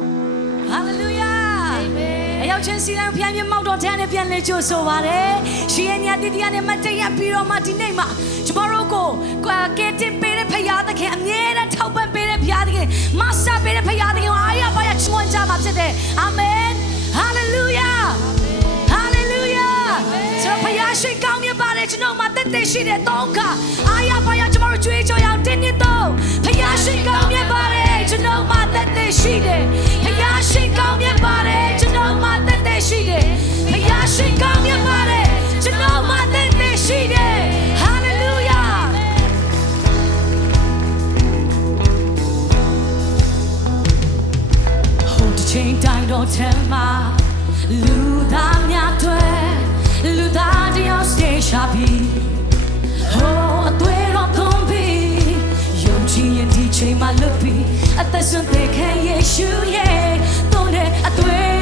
ဟာလေလုယာအရောက်ချင်းစီလံဖျံပြမောက်တော်ထမ်းနဲ့ပြန်လေကြိုဆိုပါရယ်ရှင်ရဲ့ညတိတိယနဲ့မတည့်ရပြီးတော့မှဒီနေ့မှာကျမတို့ကိုကဲတင်ပေးတဲ့ဖရာသခင်အမြဲတမ်းထောက်ပံ့ပေးတဲ့ဖရာသခင်မဆာပေးတဲ့ဖရာသခင်ကိုအားရပါရချွန်ကြမှာဖြစ်တယ်အာမင်ဟာလေလုယာဟာလေလုယာဆိုဖ ရာရှိကောင်းမြတ်ပါတယ်ကျွန်တော်မှာတက်တက်ရှိတဲ့တောင်းခါအားရပါရကျမတို့ကြွေးကြော်ရအောင်တင်းနေတော့ဖရာရှိကောင်းမြတ်ပါတယ်ကျွန်တော်မှာတက်တက်ရှိတယ်ဖရာရှိကောင်းမြတ်ပါတယ်ကျွန်တော်မှာတက်တက်ရှိတယ်ဖရာရှိကောင်းမြတ်ပါတယ်ကျွန်တော်မှာတက်တက်ရှိတယ်ဟာလေလုယာဟိုတစ်ချိန်တိုင်းတော့ထဲမှာလူ ပြီးဟိုအသွေးတော့သွန်ပြီးယုံကြည်ရင်ဒီချိန်မှာလွတ်ပြီးအသက်ဆုံးတဲ့ခံယေရှုရဲ့တုံးတဲ့အသွေး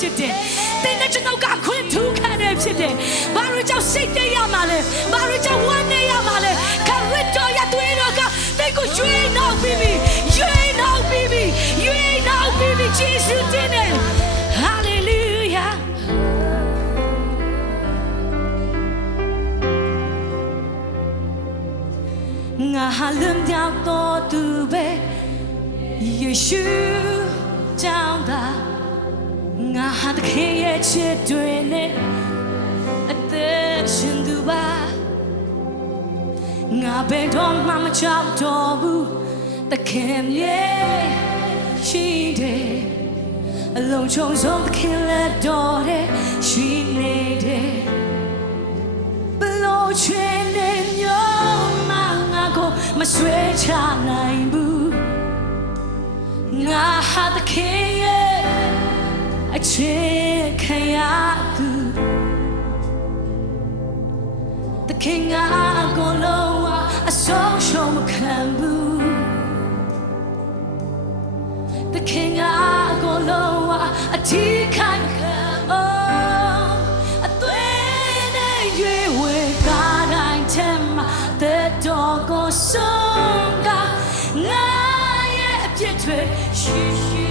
ဖြစ်တယ်။တင်းနဲ့ကျွန်တော်ကခွင့်ထူးခံရဖြစ်တယ်။ဘာလို့ကြောင့်စိတ်တရရမှာလဲ။ဘာလို့ကြောင့်ဝမ်းနေရမှာလဲ။ခရစ်တော်ရဲ့သွေးတော်ကတိတ်ကိုရွေးနောက်ပြီးပြီ။ရွေးနောက်ပြီးပြီ။ရွေးနောက်ပြီးပြီ။ယေရှုတင်တယ်။ Hallelujah. ငါဟာလွန်မြောက်တော်သူပဲယေရှုကြောင့်သာ ငါဟာတခင်ရဲ့ချစ်တွေနဲ့အသက်ရှင်သူပါငါဘယ်တော့မှမချောက်တော့ဘူးတခင်ရဲ့ရှိတယ်အလုံးချုံဆုံးတခင်လက်တော်တဲ့ရှိနေတယ်ဘလို့ချင်နေမျိုးမငါကိုမဆွဲချနိုင်ဘူးငါဟာတခင်ရဲ့ အချစ်ခံရသူတခင်ငါကိုလုံးဝအဆုံးရှုံးမခံဘူးတခင်ငါကိုလုံးဝအထီးခံမခံဘူးအသွေးနဲ့ရွေးဝဲကားတိုင်းထဲမှာတဲ့တော်ကိုဆုံးကငါရဲ့အပြစ်တွေရှိရှိ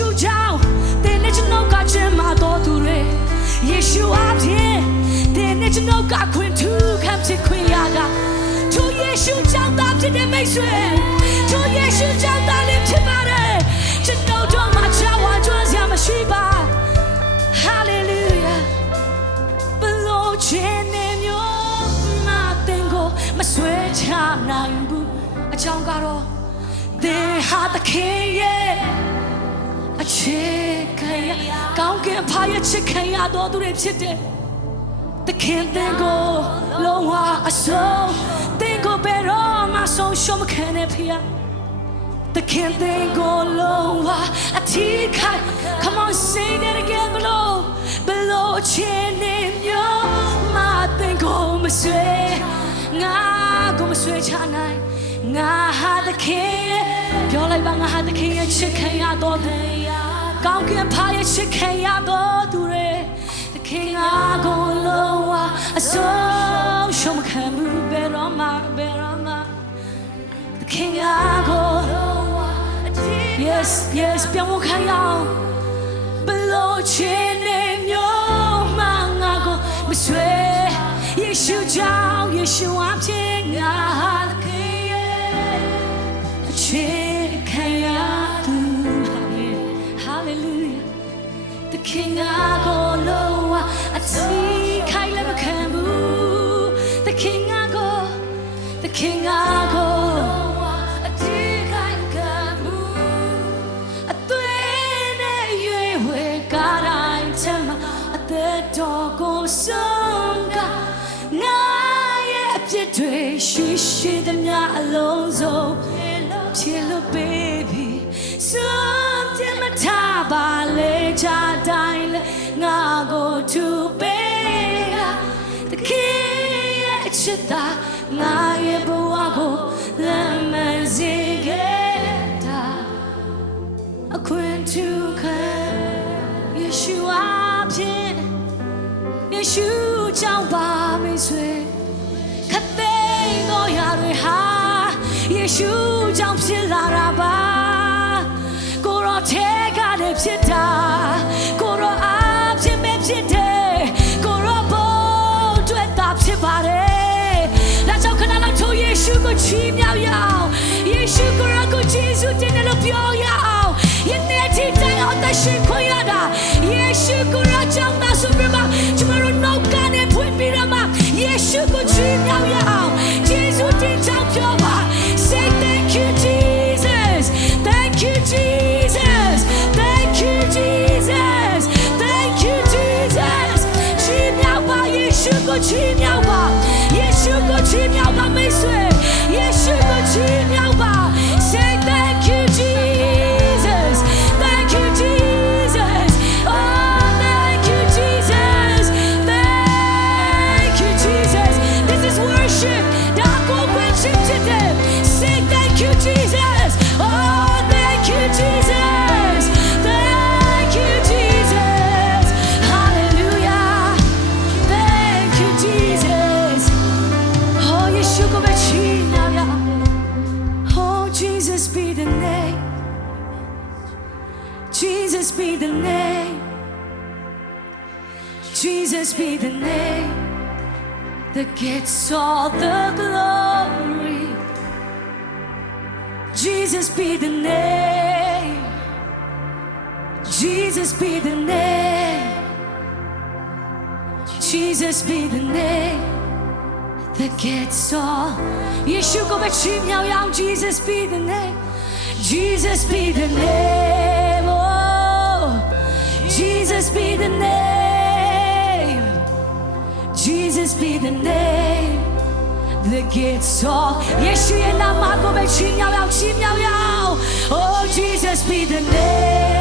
ရှုကြောင့်သင်နဲ့ကျွန်ုပ်ကချင်မာတော်သူတွေယေရှုအပြင်သင်နဲ့ကျွန်ုပ်ကခွင့်ထူးခံဖြစ်ခွင့်ရတာသူယေရှုကြောင့်သာဖြစ်တဲ့မိတ်ဆွေသူယေရှုကြောင့်သာလည်းဖြစ်ပါတယ်ကျွန်တော်တို့မှာချဝါကျွမ်းစရာမရှိပါဟာလေလုယာဘလို့ခြင်းနဲ့မျိုးမတင်ကိုမဆွဲချနိုင်ဘူးအကြောင်းကတော့ They had the king, yeah. ချစ်ခံရကောင်းကင်ဖာရဲ့ချစ်ခံရတော်သူတွေဖြစ်တယ်သခင်သင်ကိုလုံးဝအဆုံးသင်ကိုဘယ်တော့မှဆုံးရှုံးမခံနဲ့ဖေ။ The can't think go low a tea kai come on sing it again below below chin in your my think go my sway nga go my sway cha nai nga ha the king ပြောလိုက်ပါငါဟာသခင်ရဲ့ချစ်ခင်ရတော်သူ ကောင်းကင်ဖာရဲ့ချစ်ခင်ရတော်သူတွေသခင်ငါကိုလုံးဝအဆုံးရှုံးခံမှုဘယ်တော့မှဘယ်တော့မှ The King I go Yes yes ပြောင်းခံရအောင်ဘလို့ချင်းနေမျိုးမငါကိုမဆွေယေရှုကြောင့်ယေရှုအဖြစ်ငါ The King I go low အချစ်ခိုင်လည်းမခံဘူး The King I go The King I go အချစ်ခိုင်ကမှုအသွေးနဲ့ရွေဝဲကားတိုင်းချမ်းမှာအသက်တော်ကိုဆုံးကငါရဲ့အပြစ်တွေရှိရှိသမျှအလုံးစုံဖြစ်လို့ baby ဆုံးတင်မထားပါလေချာတိုင်းလေငါ ကိုသူပေးတာ The king ရဲ့အချစ်သာငါရဲ့ဘဝကိုလမ်းမစေခဲ့တာအခွင့်ထူခံယေရှုအဖြစ်ယေရှုကြောင့်ပါမိတ်ဆွေခတ်သိမ်းသောရာတွေဟာယေရှုကြောင့်ဖြစ်လာတာပါကိုယ်တော်ထဲကလည်းဖြစ်တာကို ရှုကိုချီးမြှောက်ရအောင်ယေရှုကိုယ်တော်ကိုယေရှုတင်တယ်လို့ပြောရအောင်ယနေ့အထိတိုင်အောင်သက်ရှင်ခွင့်ရတာယေရှုကိုယ်တော်ကြောင့်သာဆိုပြီးမှကျွန်တော်တို့နောက်ကနေဖွင့်ပြီးတော့မှယေရှုကိုချီးမြှောက်ရအောင်ယေရှုတင်ကြောင့်ပြောပါ Say thank you Jesus Thank you Jesus Thank you Jesus Thank you Jesus ချီးမြှောက်ပါယေရှုကိုချီးမြှောက် that gets all the glory. Jesus be the name. Jesus be the name. Jesus be the name that gets all. Go back to me, Jesus be the name. Jesus be the name. Oh, Jesus be the name. The name that gets all. Yeshua na mago be chinya yao chinya yao. Oh Jesus be the name.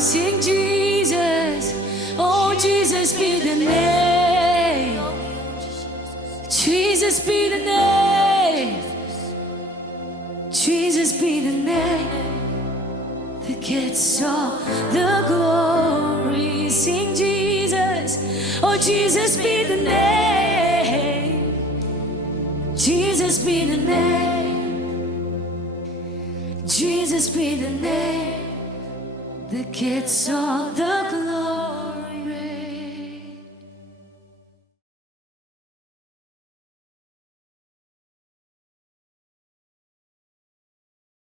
Sing Jesus. Oh, Jesus be the name. Jesus be the name. Jesus be the name that gets all the glory. Sing Jesus. Oh, Jesus be the name. Jesus be the name. Jesus be the name the kids saw the glow.